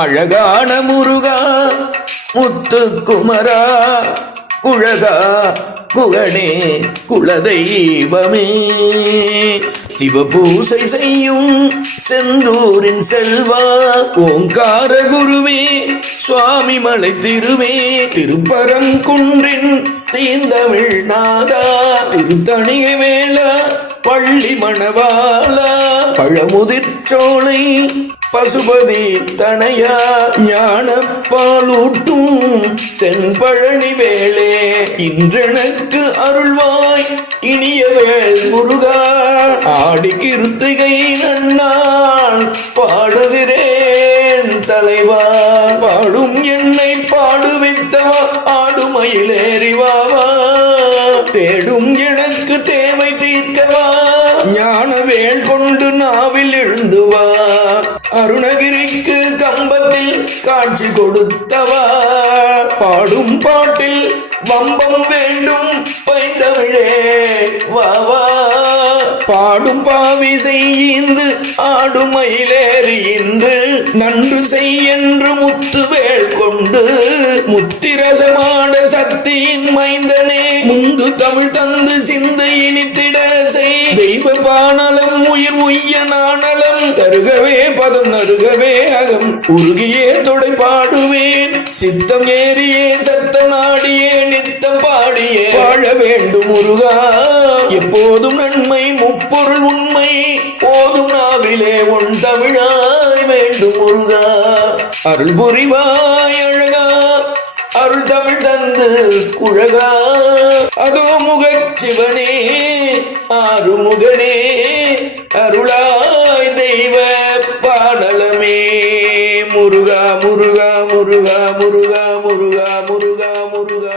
அழகான முருகா முத்துக்குமரா குழகா குகனே குலதெய்வமே சிவபூசை செய்யும் செந்தூரின் செல்வா ஓங்கார குருவே சுவாமி மலை திருவே திருப்பரங்குன்றின் தீந்தமிழ் நாதா திருத்தணிகை வேளா பள்ளி மணவாளா பழமுதிர்ச்சோலை பசுபதி தனையா ஞானப்பாலூட்டும் தென்பழனி வேளே இன்றெனக்கு அருள்வாய் இனியவேள் முருகா ஆடி கிருத்திகை நன்னாள் பாடுகிறேன் தலைவா பாடும் என்னை பாடுவித்தவா ஆடுமயிலேறிவாவா தேடும் எனக்கு தேவை தீர்க்கவா ஞானவேல் கொண்டு நாவில் எழுந்துவா அருணகிரிக்கு கம்பத்தில் காட்சி கொடுத்தவா பாடும் பாட்டில் வம்பம் வேண்டும் பைந்தமிழே வாவா பாடும் பாவி செய்து ஆடுமயிலேறி இன்று நன்று செய்யென்று முத்துவேல் கொண்டு முத்திரசமாட சக்தியின் மைந்தனே முந்து தமிழ் தந்து சிந்தை இனித்திட செய் தெய்வ பானலம் உயிர் உய்ய நாணலம் தருகவே பதம் நருகவே அகம் உருகியே தொடை பாடுவேன் சித்தம் ஏறியே சத்தம் நாடியே நித்தம் பாடியே வாழ வேண்டும் முருகா எப்போதும் நன்மை முப்பொருள் உண்மை போதும் நாவிலே உன் தமிழாய் வேண்டும் முருகா அருள் புரிவாய் அழகா அருள் தமிழ் தந்து குழகா அதோ முகச்சிவனே ஆறுமுகனே அருளாய் தெய்வ பாடலமே முருகா முருகா முருகா முருகா முருகா முருகா முருகா